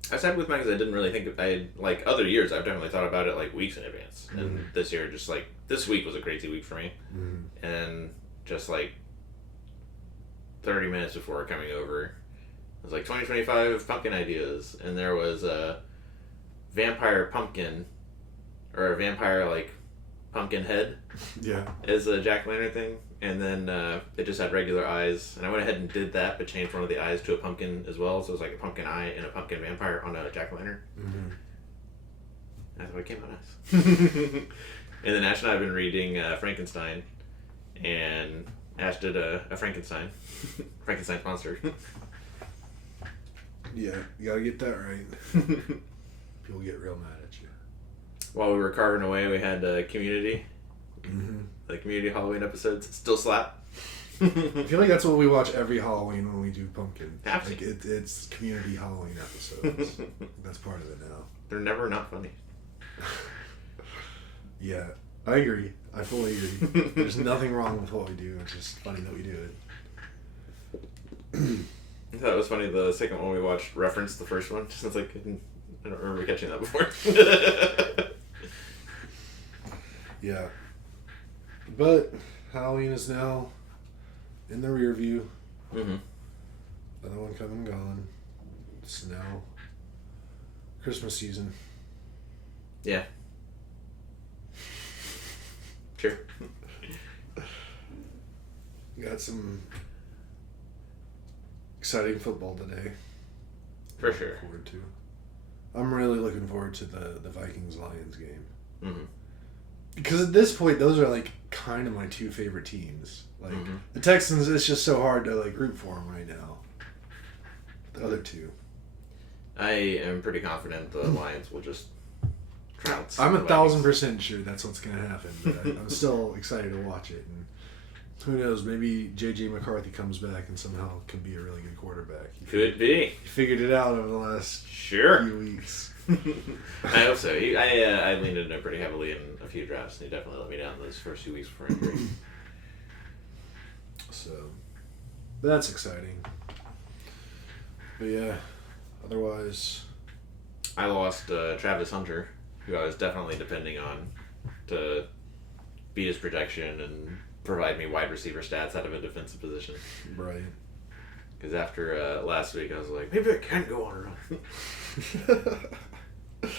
I was happy with mine because I didn't really think like other years I've definitely thought about it like weeks in advance. Mm-hmm. And this year just like this week was a crazy week for me. Mm-hmm. And just like 30 minutes before coming over, it was like 2025 pumpkin ideas, and there was a vampire pumpkin or a vampire like pumpkin head Yeah. as a jack-o'-lantern thing, and then it just had regular eyes, and I went ahead and did that but changed one of the eyes to a pumpkin as well, so it was like a pumpkin eye and a pumpkin vampire on a jack-o'-lantern. Mm-hmm. I thought it came out nice. And then Ash and I have been reading Frankenstein, and Ash did a Frankenstein Frankenstein's monster. Yeah, you gotta get that right. People get real mad at you. While we were carving away, we had Community. Mm-hmm. The Community Halloween episodes still slap. I feel like that's what we watch every Halloween when we do pumpkin. Have to. Like it's community Halloween episodes. That's part of it now. They're never not funny. Yeah, I agree. I fully agree. There's nothing wrong with what we do. It's just funny that we do it. I thought it was funny the second one we watched referenced the first one. It's like I don't remember catching that before. Yeah. But Halloween is now in the rear view. Mm-hmm. Another one come and gone. It's now Christmas season. Yeah. Sure. Got some exciting football today. For sure. Forward to. I'm really looking forward to the Vikings-Lions game. Mm-hmm. Because at this point, those are like kind of my two favorite teams. Like the Texans, it's just so hard to like root for them right now. The other two, I am pretty confident the Lions will just trounce. I'm the 1,000% sure that's what's gonna happen. But I'm still excited to watch it. And who knows? Maybe J.J. McCarthy comes back and somehow can be a really good quarterback. Could be. He figured it out over the last Sure. few weeks. I hope so. I leaned into it pretty heavily in a few drafts, and he definitely let me down those first 2 weeks before injury. So that's exciting. But yeah, otherwise, I lost Travis Hunter, who I was definitely depending on to beat his projection and provide me wide receiver stats out of a defensive position. right. Because after last week, I was like, maybe I can go on a run.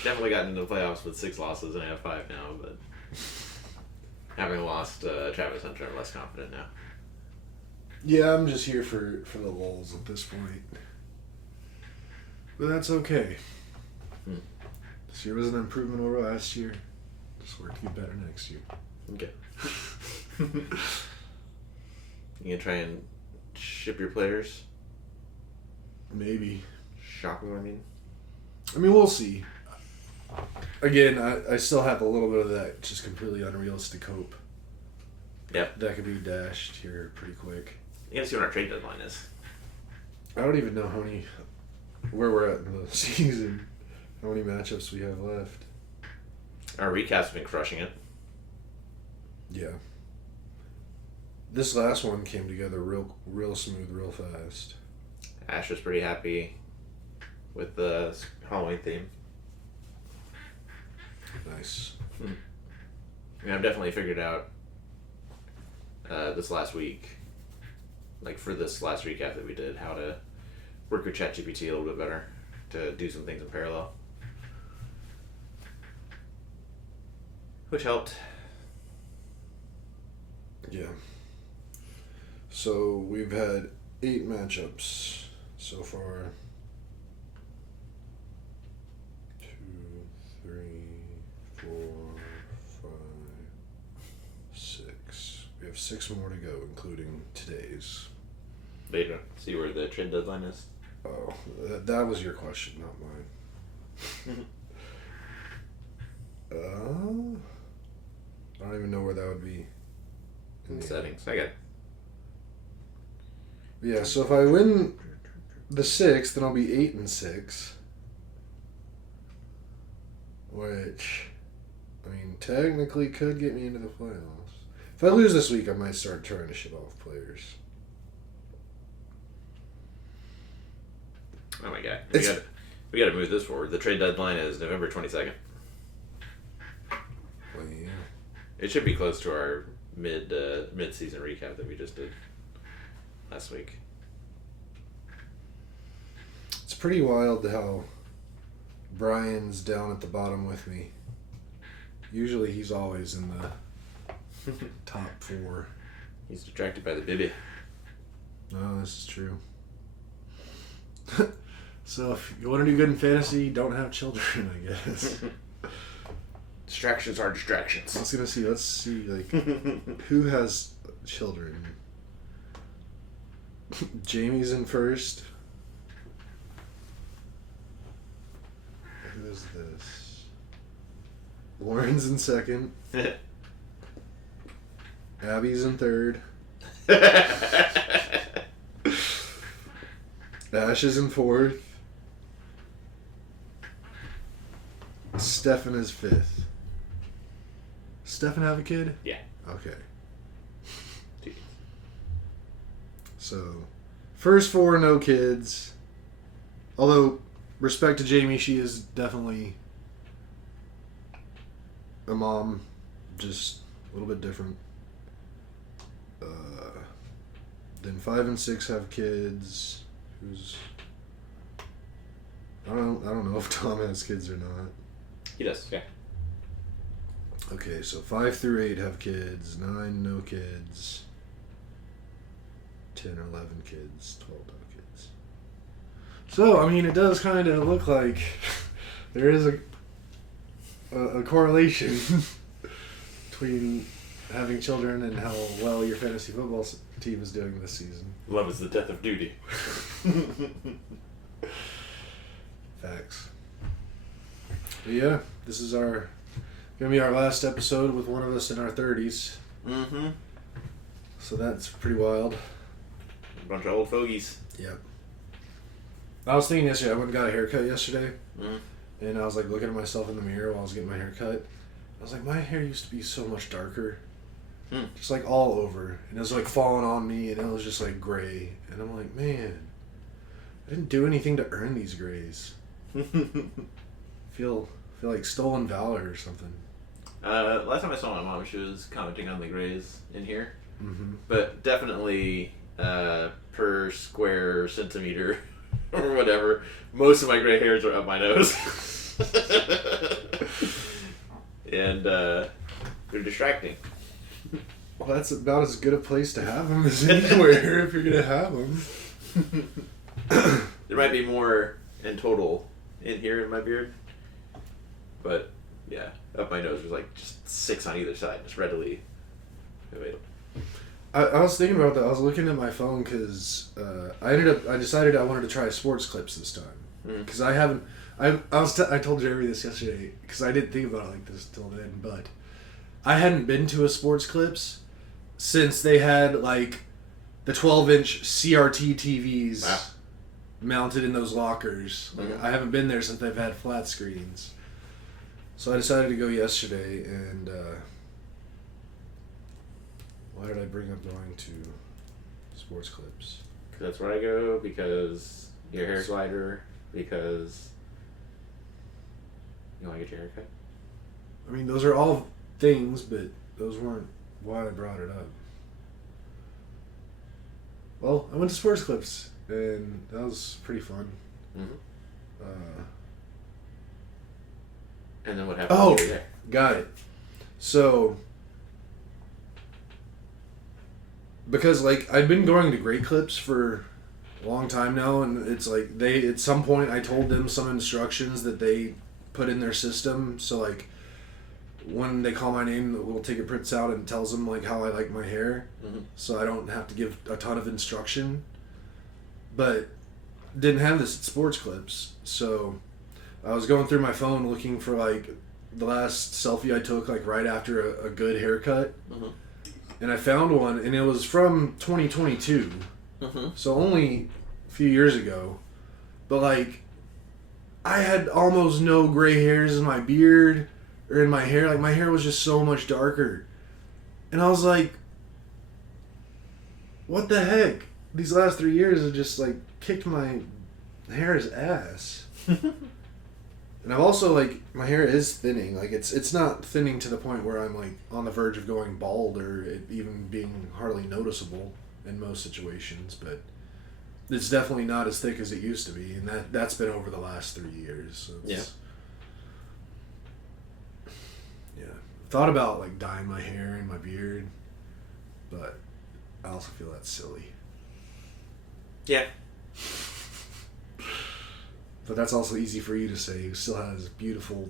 Definitely gotten into the playoffs with 6 losses, and I have 5 now, but having lost Travis Hunter, I'm less confident now. Yeah, I'm just here for the lulz at this point. But that's okay. This year was an improvement over last year. Just work to get better next year. Okay. You gonna try and ship your players? Maybe. Shocker, I mean. I mean, we'll see. Again, I still have a little bit of that just completely unrealistic hope. Yep. That could be dashed here pretty quick. You gotta see what our trade deadline is. I don't even know where we're at in the season. How many matchups we have left. Our recap's been crushing it. Yeah. This last one came together real smooth, real fast. Ash was pretty happy with the Halloween theme. Nice. I mean, I've definitely figured out this last week, like for this last recap that we did, how to work with ChatGPT a little bit better to do some things in parallel. Which helped. Yeah. So we've had 8 matchups so far. 2, 3, 4, 5, 6. We have 6 more to go, including today's. Later. See where the trade deadline is? Oh, that was your question, not mine. I don't even know where that would be. In the settings. I got it. Yeah, so if I win the 6th, then I'll be 8-6. Which, I mean, technically could get me into the playoffs. If I lose this week, I might start trying to ship off players. Oh my god. We got to move this forward. The trade deadline is November 22nd. Well, yeah. It should be close to our mid-season recap that we just did last week. It's pretty wild how Brian's down at the bottom with me. Usually he's always in the top 4. He's distracted by the baby. No, this is true. So if you want to do good in fantasy, don't have children, I guess. Distractions are distractions. Let's see, like, who has children? Jamie's in first. Who is this? Lauren's in second. Abby's in third. Ash is in fourth. Stefan is 5th. Stefan have a kid? Yeah. Okay. So, first 4, no kids. Although, respect to Jamie, she is definitely a mom, just a little bit different. Then 5 and 6 have kids. I don't know if Tom has kids or not. He does, yeah. Okay, so 5 through 8 have kids, 9 no kids, 10 or 11 kids, 12 no kids. So, I mean, it does kind of look like there is a correlation between having children and how well your fantasy football team is doing this season. Love is the death of duty. Facts. But yeah, this is gonna be our last episode with one of us in our 30s. Mm-hmm. So that's pretty wild. A bunch of old fogies. Yep. I was thinking yesterday, I went and got a haircut yesterday, Mm. and I was like looking at myself in the mirror while I was getting my hair cut. I was like, my hair used to be so much darker. Just like all over. And it was like falling on me, and it was just like gray. And I'm like, man, I didn't do anything to earn these grays. Feel like stolen valor or something. Last time I saw my mom, she was commenting on the grays in here. Mm-hmm. But definitely per square centimeter or whatever, most of my gray hairs are up my nose. And they're distracting. Well, that's about as good a place to have them as anywhere if you're gonna have them. There might be more in total in here in my beard. But yeah, up my nose was like just 6 on either side, just readily available. I was thinking about that. I was looking at my phone because I decided I wanted to try sports clips this time because I haven't. I told Jeremy this yesterday because I didn't think about it like this till then, but I hadn't been to a sports clips since they had like the 12-inch CRT TVs mounted in those lockers. Like, I haven't been there since they've had flat screens. So I decided to go yesterday, and why did I bring up going to sports clips? Because that's where I go, because your hair's lighter, because you want to get your hair cut. I mean, those are all things, but those weren't why I brought it up. Well, I went to sports clips, and that was pretty fun. Mm-hmm. And then what happened Oh, when you were there? got it. So, because like I've been going to Great Clips for a long time now, and it's like they at some point I told them some instructions that they put in their system. So like when they call my name, the little ticket prints out and tells them like how I like my hair, so I don't have to give a ton of instruction. But didn't have this at sports clips, so I was going through my phone looking for like the last selfie I took like right after a good haircut, and I found one, and it was from 2022, so only a few years ago, but like I had almost no gray hairs in my beard or in my hair. Like my hair was just so much darker, and I was like, what the heck? These last 3 years have just like kicked my hair's ass. And I've also like my hair is thinning. Like it's not thinning to the point where I'm like on the verge of going bald or it even being hardly noticeable in most situations, but it's definitely not as thick as it used to be, and that's been over the last 3 years. So it's, yeah. Thought about like dyeing my hair and my beard, but I also feel that's silly. Yeah. But that's also easy for you to say, who still has beautiful,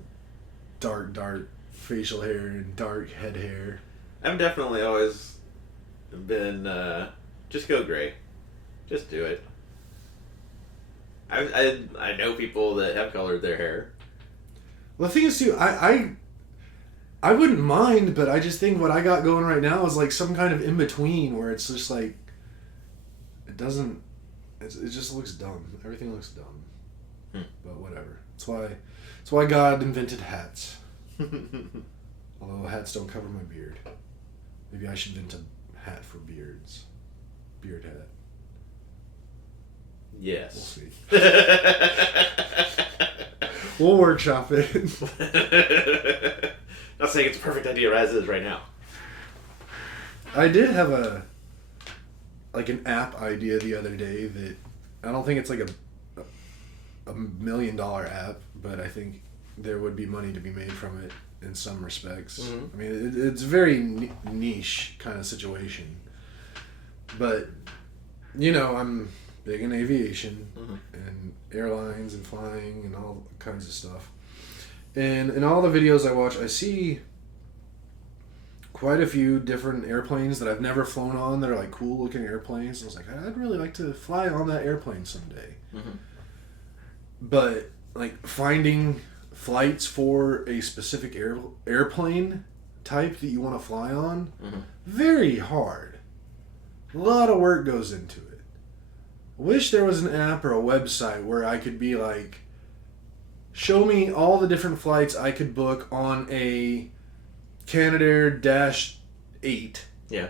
dark facial hair and dark head hair. I've definitely always been, just go gray. Just do it. I know people that have colored their hair. Well, the thing is, too, I wouldn't mind, but I just think what I got going right now is like some kind of in-between where it's just like, it just looks dumb. Everything looks dumb. But whatever. That's why God invented hats. Although hats don't cover my beard. Maybe I should invent a hat for beards. Beard hat. Yes. We'll see. We'll workshop it. Not saying it's a perfect idea as is right now. I did have an app idea the other day that I don't think it's like a $1 million app, but I think there would be money to be made from it. in some respects. Mhm. I mean, it's a very niche kind of situation. But, you know, I'm big in aviation and airlines and flying and all kinds of stuff. And in all the videos I watch, I see quite a few different airplanes that I've never flown on that are like cool looking airplanes. I was like, I'd really like to fly on that airplane someday. Mhm. But like finding flights for a specific airplane type that you want to fly on, very hard. A lot of work goes into it. I wish there was an app or a website where I could be like, show me all the different flights I could book on a Canadair Dash 8. Yeah.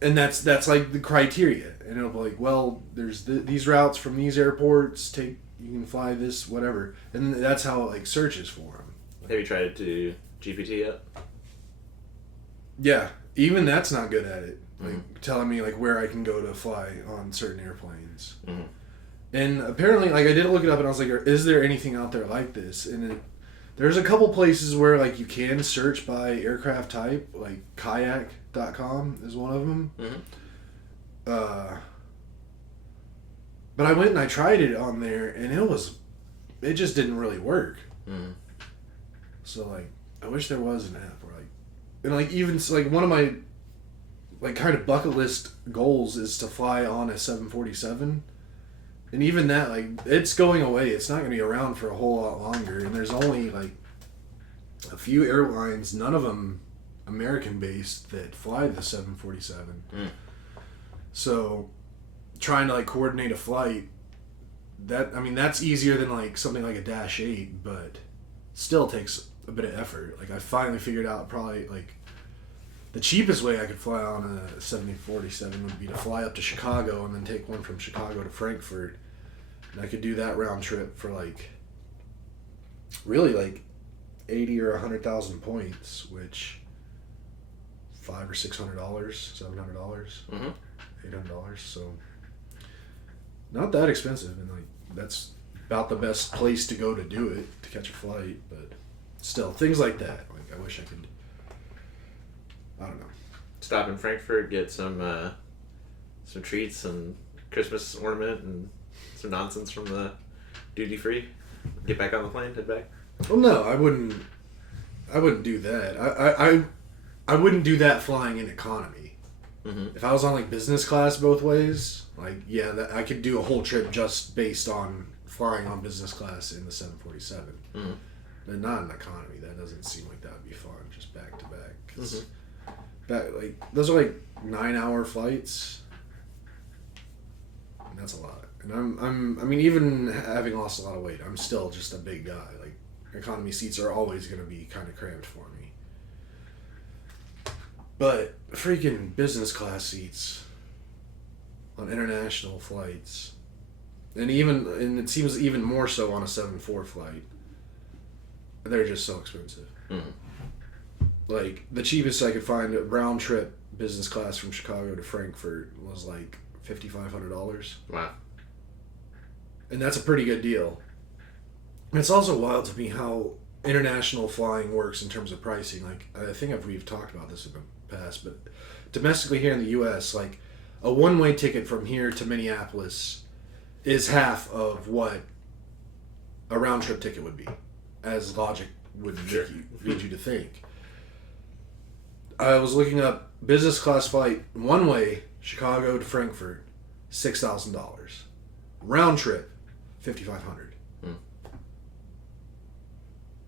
And that's like the criteria. And it'll be like, well, there's these routes from these airports, you can fly this, whatever. And that's how it like searches for them. Have you tried to do GPT yet? Yeah, even that's not good at it. Like telling me like where I can go to fly on certain airplanes. Mhm. And apparently, like I did look it up, and I was like, is there anything out there like this? And there's a couple places where like you can search by aircraft type, like kayak.com is one of them. But I went and I tried it on there, and it just didn't really work. So like, I wish there was an app where like, and like even like one of my like kind of bucket list goals is to fly on a 747. And even that, like, it's going away. It's not going to be around for a whole lot longer. And there's only, like, a few airlines, none of them American-based, that fly the 747. So, trying to, like, coordinate a flight, that's easier than, like, something like a Dash 8, but still takes a bit of effort. Like, I finally figured out probably, like, the cheapest way I could fly on a 747 would be to fly up to Chicago and then take one from Chicago to Frankfurt. And I could do that round trip for like, really like 80 or 100,000 points, which $500 or $600, $700, $800. So not that expensive, and like that's about the best place to go to do it, to catch a flight. But still, things like that. Like I wish I could. I don't know. Stop in Frankfurt, get some treats and Christmas ornament and some nonsense from the duty free. Get back on the plane, head back. Well, no, I wouldn't do that. I wouldn't do that flying in economy. If I was on like business class both ways, like yeah, I could do a whole trip just based on flying on business class in the 747. But not in economy. That doesn't seem like that would be fun, just back to back. 'Cause like those are like 9-hour flights. And that's a lot. And I mean, even having lost a lot of weight, I'm still just a big guy. Like economy seats are always going to be kind of cramped for me. But freaking business class seats on international flights, and it seems even more so on a 747 flight, they're just so expensive. Like the cheapest I could find a round trip business class from Chicago to Frankfurt was like $5,500. Wow. And that's a pretty good deal. And it's also wild to me how international flying works in terms of pricing. Like I think we've talked about this in the past, but domestically here in the U.S., like a one-way ticket from here to Minneapolis is half of what a round trip ticket would be, as logic would lead you to think. I was looking up business class flight one way Chicago to Frankfurt, $6,000. Round trip, $5,500.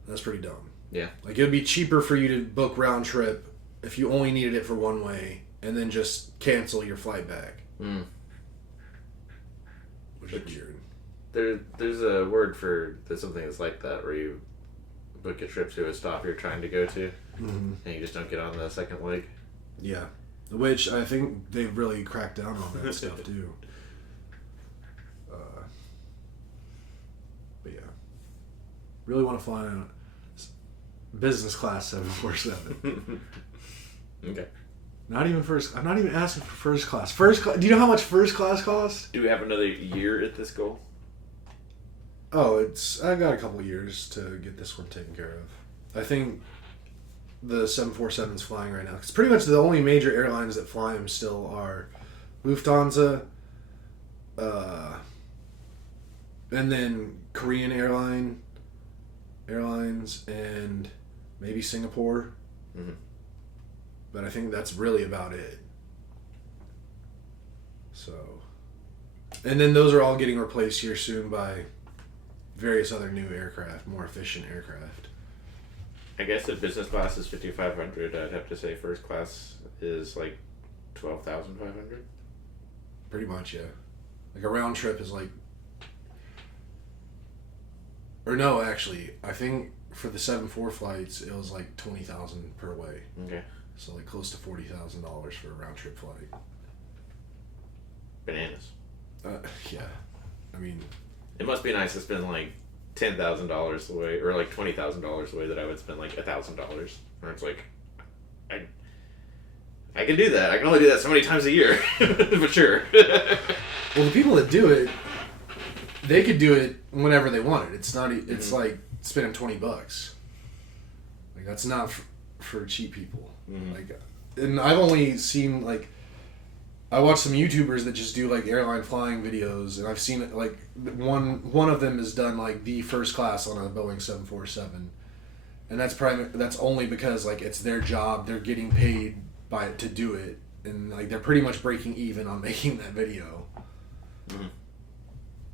That's pretty dumb. Yeah. Like it would be cheaper for you to book round trip if you only needed it for one way, and then just cancel your flight back. Which is weird. There's a word for something that's like that, where you book a trip to a stop you're trying to go to, and you just don't get on the second leg. Yeah. Which I think they've really cracked down on that stuff too. But yeah. Really want to fly on a business class 747. Okay. Not even first. I'm not even asking for first class. First class. Do you know how much first class costs? Do we have another year at this goal? Oh, I got a couple of years to get this one taken care of. I think the 747's flying right now. Because pretty much the only major airlines that fly them still are Lufthansa, and then Korean Airlines, and maybe Singapore. Mm-hmm. But I think that's really about it. So, and then those are all getting replaced here soon by various other new aircraft, more efficient aircraft. I guess if business class is 5,500, I'd have to say first class is like 12,500. Pretty much, yeah. Like a round trip is like, or no, actually, I think for the 7-4 flights it was like 20,000 per way. Okay. So like close to $40,000 for a round trip flight. Bananas. Yeah, I mean, It must be nice to spend like $10,000 away, or like $20,000 away that I would spend like $1,000. Or it's like, I can do that. I can only do that so many times a year, but sure. well, the people that do it, they could do it whenever they wanted. It's not. It's like spending $20. Like that's not for cheap people. Mm-hmm. Like, and I've only seen like, I watch some YouTubers that just do like airline flying videos, and I've seen it like one of them has done like the first class on a Boeing 747, and that's only because like it's their job. They're getting paid by it to do it, and like they're pretty much breaking even on making that video. Mm-hmm.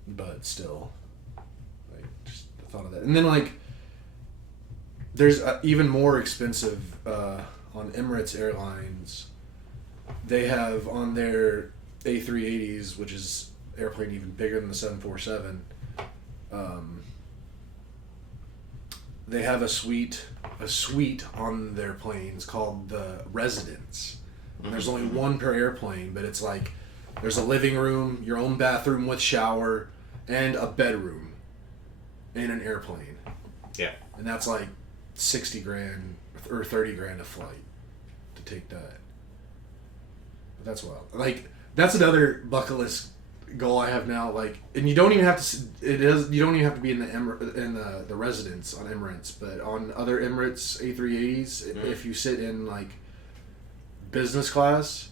But still, like just the thought of that, and then like there's even more expensive on Emirates Airlines. They have on their A380s, which is airplane even bigger than the 747. They have a suite on their planes called the Residence. And there's only one per airplane, but it's like there's a living room, your own bathroom with shower, and a bedroom in an airplane. Yeah. And that's like $60,000 or $30,000 a flight to take that. That's wild. Like that's another bucket list goal I have now. Like, and you don't even have to. You don't even have to be in the Residence on Emirates, but on other Emirates A380s, if you sit in like business class,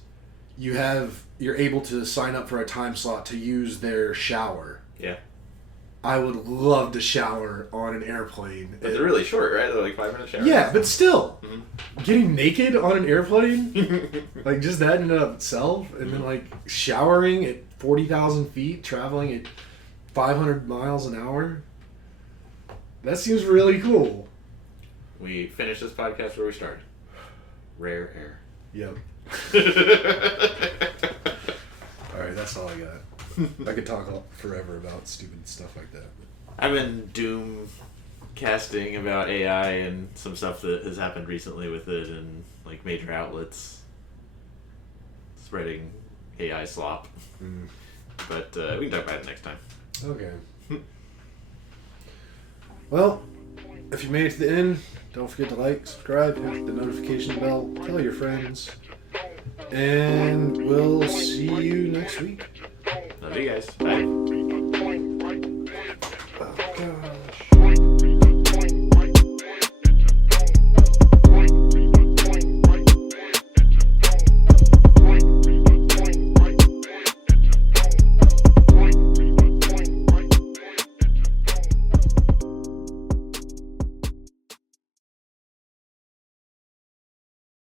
you're able to sign up for a time slot to use their shower. Yeah. I would love to shower on an airplane. But they're really short, right? They're like 5-minute showers. Yeah, but still, Mm-hmm. getting naked on an airplane, like just that in and of itself, and then like showering at 40,000 feet, traveling at 500 miles an hour, that seems really cool. We finished this podcast where we started. Rare air. Yep. Alright, that's all I got. I could talk forever about stupid stuff like that. I've been doom casting about AI and some stuff that has happened recently with it, and like major outlets spreading AI slop. Mm. But we can talk about it next time. Okay. Well, if you made it to the end, don't forget to like, subscribe, hit the notification bell, tell your friends, and we'll see you next week. Love you guys. Bye.